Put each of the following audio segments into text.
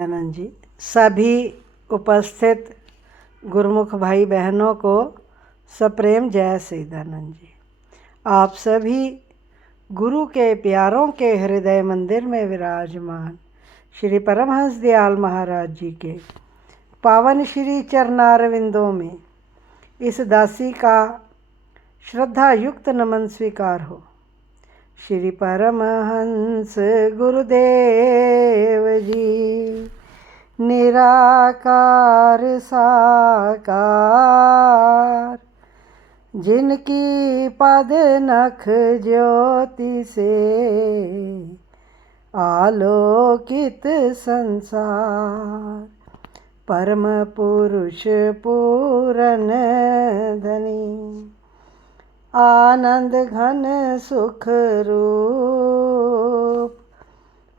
आनंद जी, सभी उपस्थित गुरुमुख भाई बहनों को सप्रेम जय सच्चिदानंद जी। आप सभी गुरु के प्यारों के हृदय मंदिर में विराजमान श्री परमहंस दयाल महाराज जी के पावन श्री चरणारविंदों में इस दासी का श्रद्धा युक्त नमन स्वीकार हो। श्री परमहंस गुरुदेव जी निराकार साकार, जिनकी पद नख ज्योति से आलोकित संसार, परम पुरुष पूरन धनी, आनंद घन सुख रूप,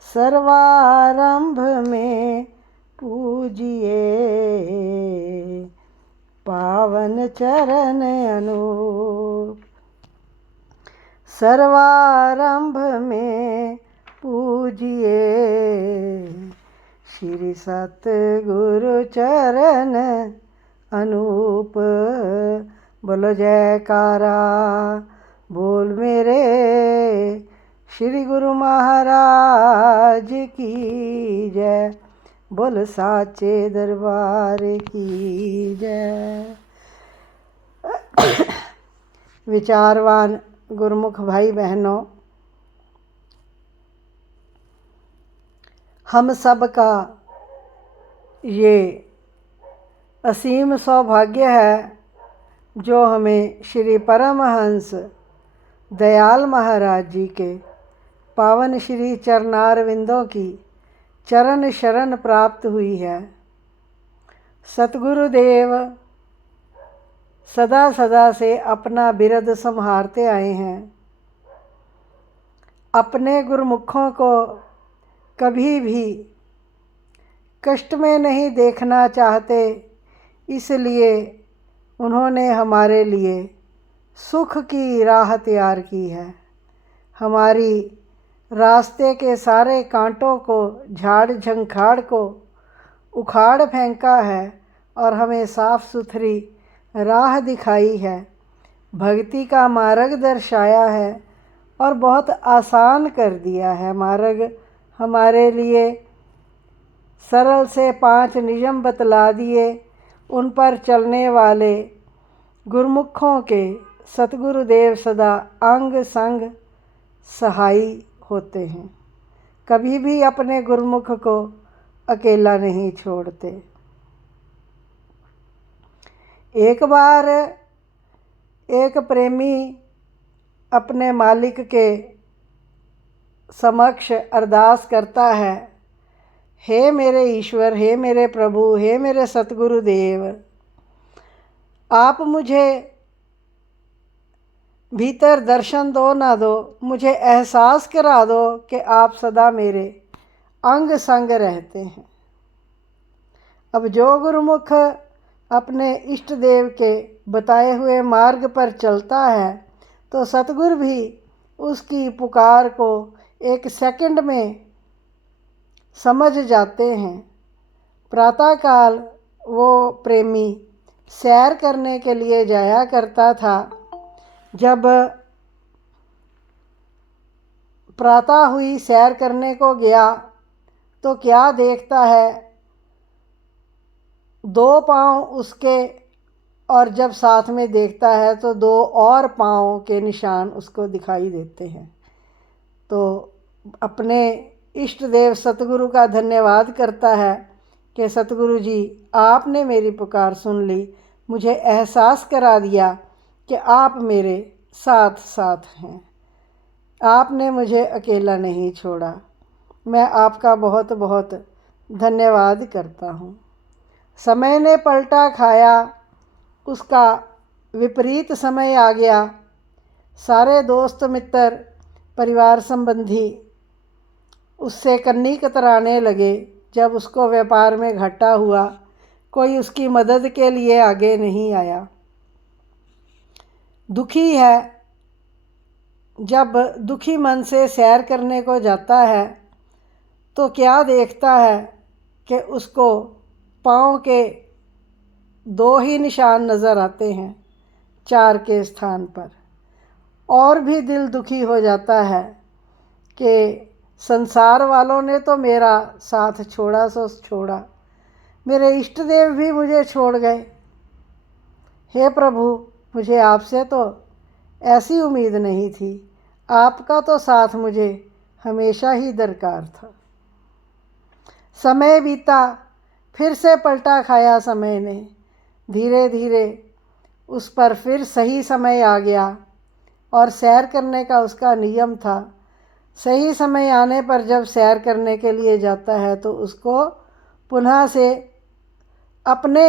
सर्वारंभ में पूजिए पावन चरण अनूप। सर्वारंभ में पूजिए श्री सतगुरु चरण अनूप। बोलो जयकारा बोल मेरे श्री गुरु महाराज की जय, बोल साचे दरबार की जय। विचारवान गुरुमुख भाई बहनों, हम सब का ये असीम सौभाग्य है जो हमें श्री परमहंस दयाल महाराज जी के पावन श्री चरणारविंदों की चरण शरण प्राप्त हुई है। सतगुरुदेव सदा सदा से अपना बिरद संभालते आए हैं। अपने गुरुमुखों को कभी भी कष्ट में नहीं देखना चाहते, इसलिए उन्होंने हमारे लिए सुख की राह तैयार की है। हमारी रास्ते के सारे कांटों को, झाड़ झंखाड़ को उखाड़ फेंका है और हमें साफ सुथरी राह दिखाई है। भक्ति का मार्ग दर्शाया है और बहुत आसान कर दिया है। मार्ग हमारे लिए सरल से 5 नियम बतला दिए। उन पर चलने वाले गुरुमुखों के सतगुरुदेव सदा अंग संग सहाई होते हैं। कभी भी अपने गुरुमुख को अकेला नहीं छोड़ते। एक बार एक प्रेमी अपने मालिक के समक्ष अरदास करता है, हे मेरे ईश्वर, हे मेरे प्रभु, हे मेरे सतगुरुदेव, आप मुझे भीतर दर्शन दो ना दो, मुझे एहसास करा दो कि आप सदा मेरे अंग संग रहते हैं। अब जो गुरुमुख अपने इष्ट देव के बताए हुए मार्ग पर चलता है तो सतगुरु भी उसकी पुकार को एक सेकंड में समझ जाते हैं। प्रातःकाल वो प्रेमी सैर करने के लिए जाया करता था। जब प्रातः हुई, सैर करने को गया तो क्या देखता है, 2 पाँव उसके, और जब साथ में देखता है तो 2 और पाँव के निशान उसको दिखाई देते हैं। तो अपने इष्ट देव सतगुरु का धन्यवाद करता है कि सतगुरु जी, आपने मेरी पुकार सुन ली, मुझे एहसास करा दिया कि आप मेरे साथ साथ हैं, आपने मुझे अकेला नहीं छोड़ा। मैं आपका बहुत बहुत धन्यवाद करता हूँ। समय ने पलटा खाया, उसका विपरीत समय आ गया। सारे दोस्त मित्र, परिवार संबंधी उससे कन्नी कतराने लगे। जब उसको व्यापार में घाटा हुआ, कोई उसकी मदद के लिए आगे नहीं आया। दुखी है, जब दुखी मन से सैर करने को जाता है तो क्या देखता है, कि उसको पाँव के 2 ही निशान नज़र आते हैं 4 के स्थान पर। और भी दिल दुखी हो जाता है कि संसार वालों ने तो मेरा साथ छोड़ा सो छोड़ा, मेरे इष्ट देव भी मुझे छोड़ गए। हे प्रभु, मुझे आपसे तो ऐसी उम्मीद नहीं थी, आपका तो साथ मुझे हमेशा ही दरकार था। समय बीता, फिर से पलटा खाया समय ने। धीरे धीरे उस पर फिर सही समय आ गया और सैर करने का उसका नियम था। सही समय आने पर जब सैर करने के लिए जाता है तो उसको पुनः से अपने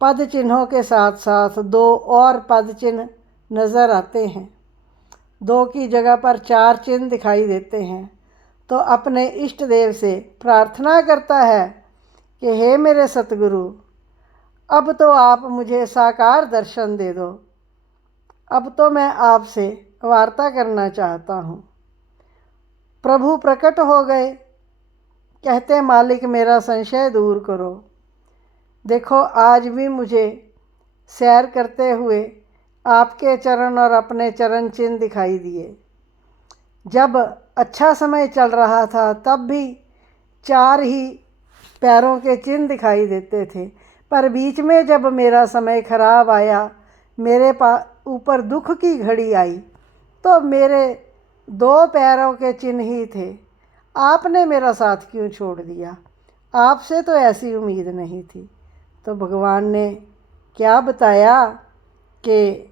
पद चिन्हों के साथ साथ 2 और पद चिन्ह नज़र आते हैं। 2 की जगह पर 4 चिन्ह दिखाई देते हैं। तो अपने इष्ट देव से प्रार्थना करता है कि हे मेरे सतगुरु, अब तो आप मुझे साकार दर्शन दे दो, अब तो मैं आपसे वार्ता करना चाहता हूँ। प्रभु प्रकट हो गए, कहते मालिक मेरा संशय दूर करो। देखो आज भी मुझे सैर करते हुए आपके चरण और अपने चरण चिन्ह दिखाई दिए। जब अच्छा समय चल रहा था तब भी 4 ही पैरों के चिन्ह दिखाई देते थे, पर बीच में जब मेरा समय खराब आया, मेरे ऊपर दुख की घड़ी आई, तो मेरे 2 पैरों के चिन्ह ही थे। आपने मेरा साथ क्यों छोड़ दिया? आपसे तो ऐसी उम्मीद नहीं थी। तो भगवान ने क्या बताया कि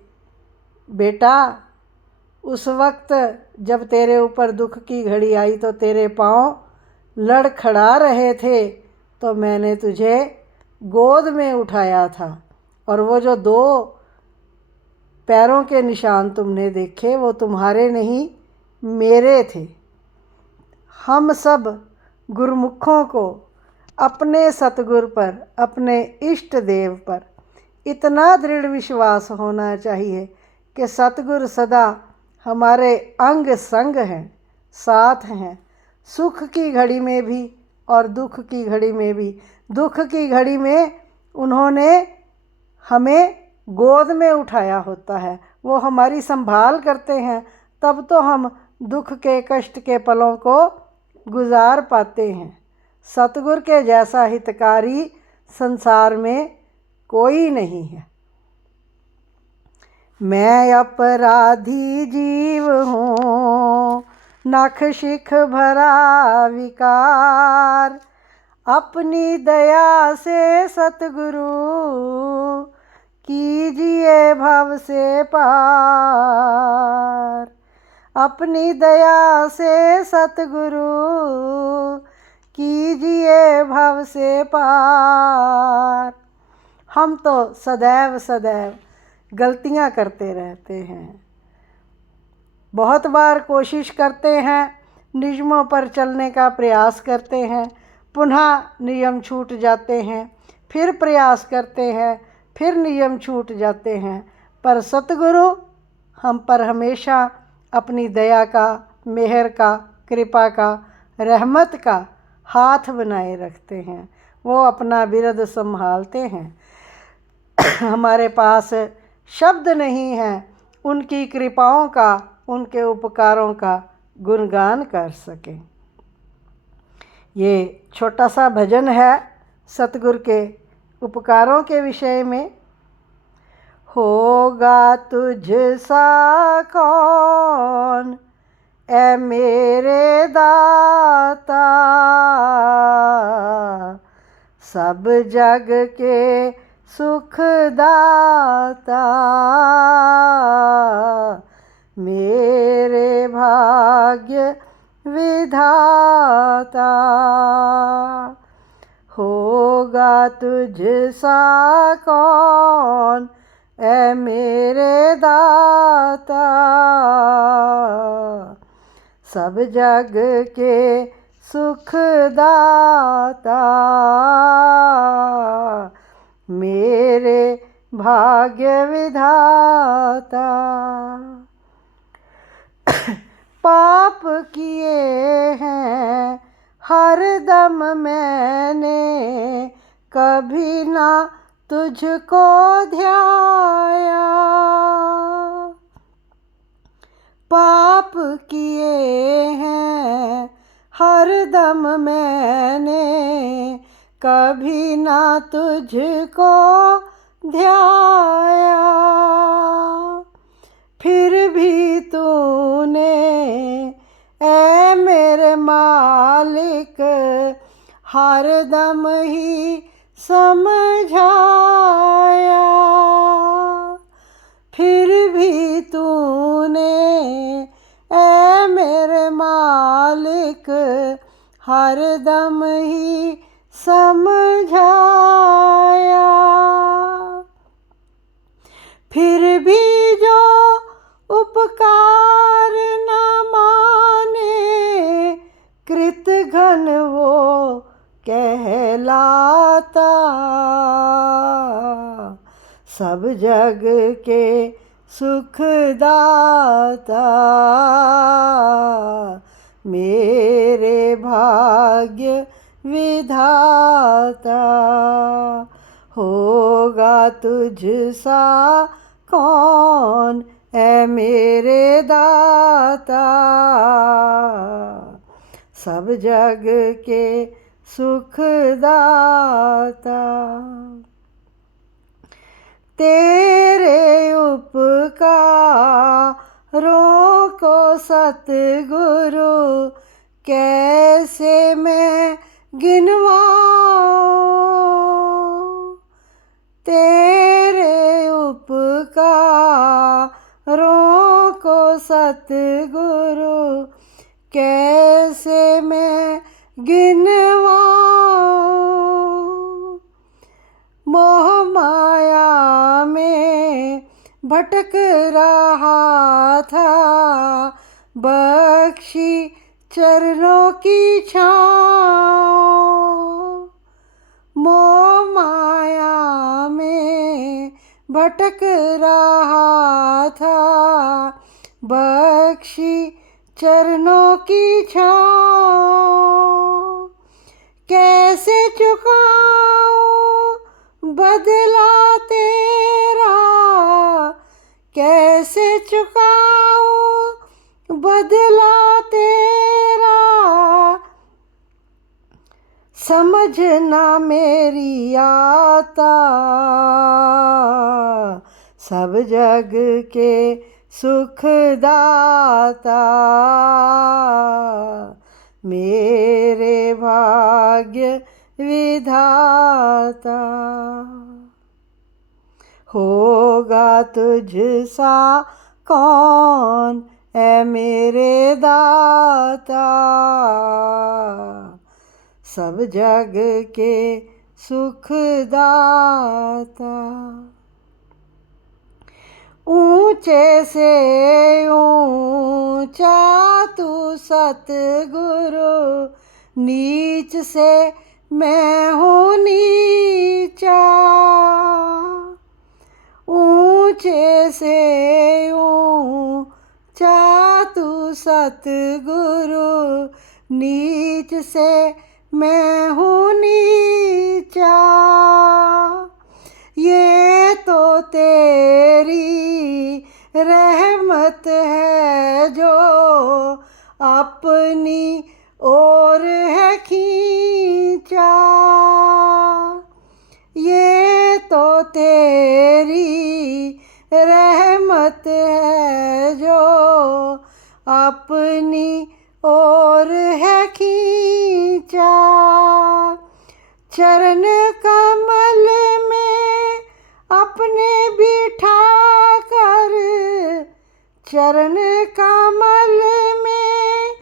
बेटा, उस वक्त जब तेरे ऊपर दुख की घड़ी आई तो तेरे पाँव लड़खड़ा रहे थे, तो मैंने तुझे गोद में उठाया था, और वो जो 2 पैरों के निशान तुमने देखे वो तुम्हारे नहीं मेरे थे। हम सब गुरुमुखों को अपने सतगुर पर, अपने इष्ट देव पर इतना दृढ़ विश्वास होना चाहिए कि सतगुर सदा हमारे अंग संग हैं, साथ हैं, सुख की घड़ी में भी और दुख की घड़ी में भी। दुख की घड़ी में उन्होंने हमें गोद में उठाया होता है, वो हमारी संभाल करते हैं, तब तो हम दुख के कष्ट के पलों को गुजार पाते हैं। सतगुर के जैसा हितकारी संसार में कोई नहीं है। मैं अपराधी जीव हूँ, नख शिख भरा विकार, अपनी दया से सतगुरु कीजिए भव से पार। अपनी दया से सतगुरु कीजिए भव से पार। हम तो सदैव सदैव गलतियां करते रहते हैं। बहुत बार कोशिश करते हैं, नियमों पर चलने का प्रयास करते हैं, पुनः नियम छूट जाते हैं, फिर प्रयास करते हैं, फिर नियम छूट जाते हैं, पर सतगुरु हम पर हमेशा अपनी दया का, मेहर का, कृपा का, रहमत का हाथ बनाए रखते हैं। वो अपना बिरद संभालते हैं। हमारे पास शब्द नहीं है उनकी कृपाओं का, उनके उपकारों का गुणगान कर सकें। ये छोटा सा भजन है सतगुरु के उपकारों के विषय में। होगा तुझ सा कौन ऐ मेरे दाता, सब जग के सुख दाता, मेरे भाग्य विधाता। होगा तुझ सा कौन ऐ मेरे दाता, सब जग के सुख दाता, मेरे भाग्य विधाता। पाप किए हैं हर दम मैंने कभी ना तुझको ध्याया। पाप किए हैं हर दम मैंने कभी ना तुझको ध्याया। फिर भी तूने ऐ मेरे मालिक हर दम ही समझाया। फिर भी तूने ऐ मेरे मालिक हर दम ही समझाया। फिर भी जो उपकार न माने कृतघ्न वो कहलाता। सब जग के सुखदाता मेरे भाग्य विधाता। होगा तुझ सा कौन ऐ मेरे दाता। सब जग के सुखदाता। तेरे उपकारों को सतगुरु कैसे मैं गिनवाऊं। तेरे उपकारों को सतगुरु कैसे मैं गिनवाऊं। मोह माया में भटक रहा था बख्शी चरणों की छाँव। मोह माया में भटक रहा था बख्शी चरणों की छाँव। कैसे चुकाऊं बदला तेरा। कैसे चुकाऊं बदला तेरा। समझ ना मेरी आता। सब जग के सुखदाता मेरे भाग्य विधाता। होगा तुझ सा कौन ऐ मेरे दाता। सब जग के सुखदाता। ऊंचे से ऊंचा तू सतगुरु नीच से मैं हूँ नीचा। ऊंचे से ऊंचा तू सतगुरु नीच से मैं हूँ नीचा। ये तो तेरी रहमत है जो अपनी ओर है खींचा। ये तो तेरी रहमत है जो अपनी ओर है खींचा। चरण कमल में अपने बिठा कर। चरण कमल में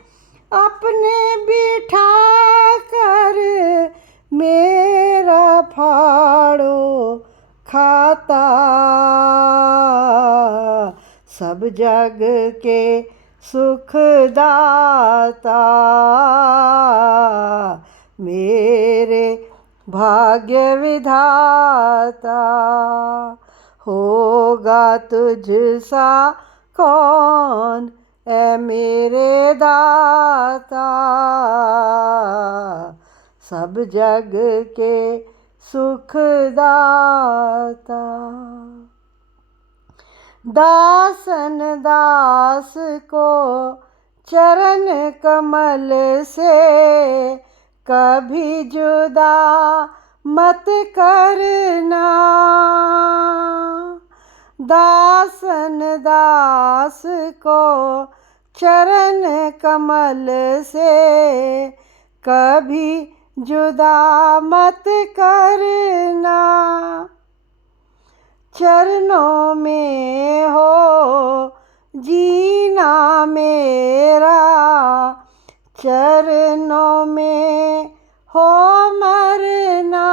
अपने बिठा कर मेरा फाड़ो खाता। सब जग के सुखदाता मेरे भाग्य विधाता। होगा तुझ सा कौन ऐ मेरे दाता, सब जग के सुख दाता। दासन दास को चरण कमल से कभी जुदा मत करना। दासन दास को चरण कमल से कभी जुदा मत करना। चरणों में हो जीना मेरा, चरणों में हो मरना।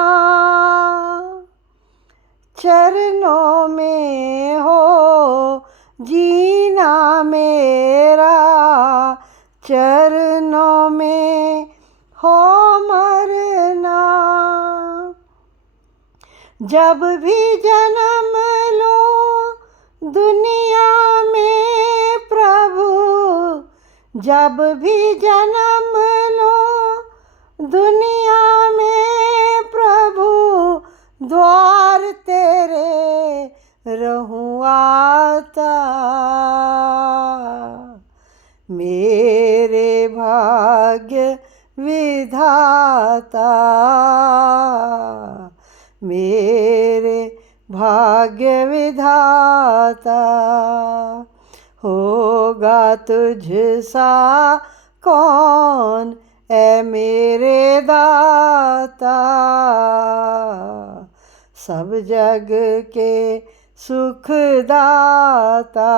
चरणों में हो जीना मेरा, चरणों में हो मरना। जब भी जन्म लो दुनिया में प्रभु, जब भी जन्म लो दुनिया में प्रभु, द्वार तेरे रहूं आता। मेरे भाग्य विधाता, मेरे भाग्य विधाता। होगा तुझ सा कौन ऐ मेरे दाता, सब जग के सुख दाता।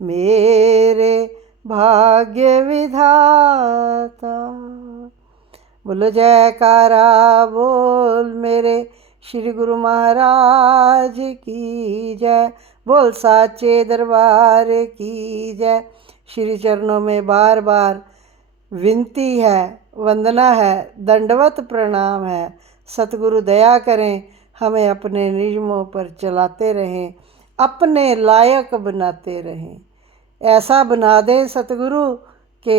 मेरे भाग्य विधाता। बोलो जयकारा बोल मेरे श्री गुरु महाराज की जय। बोल साचे दरबार की जय। श्री चरणों में बार बार विनती है, वंदना है, दंडवत प्रणाम है। सतगुरु दया करें, हमें अपने नियमों पर चलाते रहें, अपने लायक बनाते रहें। ऐसा बना दें सतगुरु कि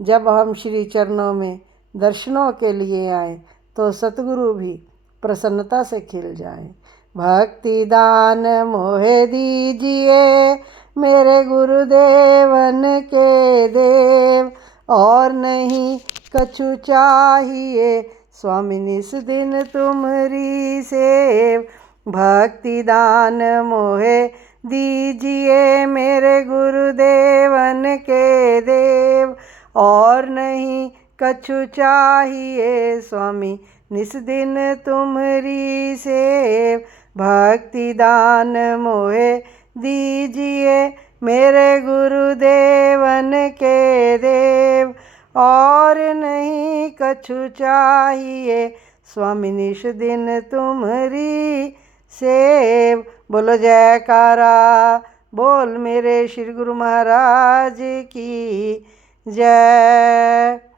जब हम श्री चरणों में दर्शनों के लिए आए तो सतगुरु भी प्रसन्नता से खिल जाए। भक्ति दान मोहे दीजिए मेरे गुरुदेवन के देव, और नहीं कछु चाहिए स्वामी निस दिन तुम्हारी सेव। भक्ति दान मोहे दीजिए मेरे गुरुदेवन के देव, और नहीं कछु चाहिए स्वामी निस दिन तुम्हारी सेव। भक्ति दान मोहे दीजिए मेरे गुरुदेवन के देव, और नहीं कछु चाहिए स्वामी निस दिन तुम्हारी सेव। बोलो जयकारा बोल मेरे श्री गुरु महाराज की जय।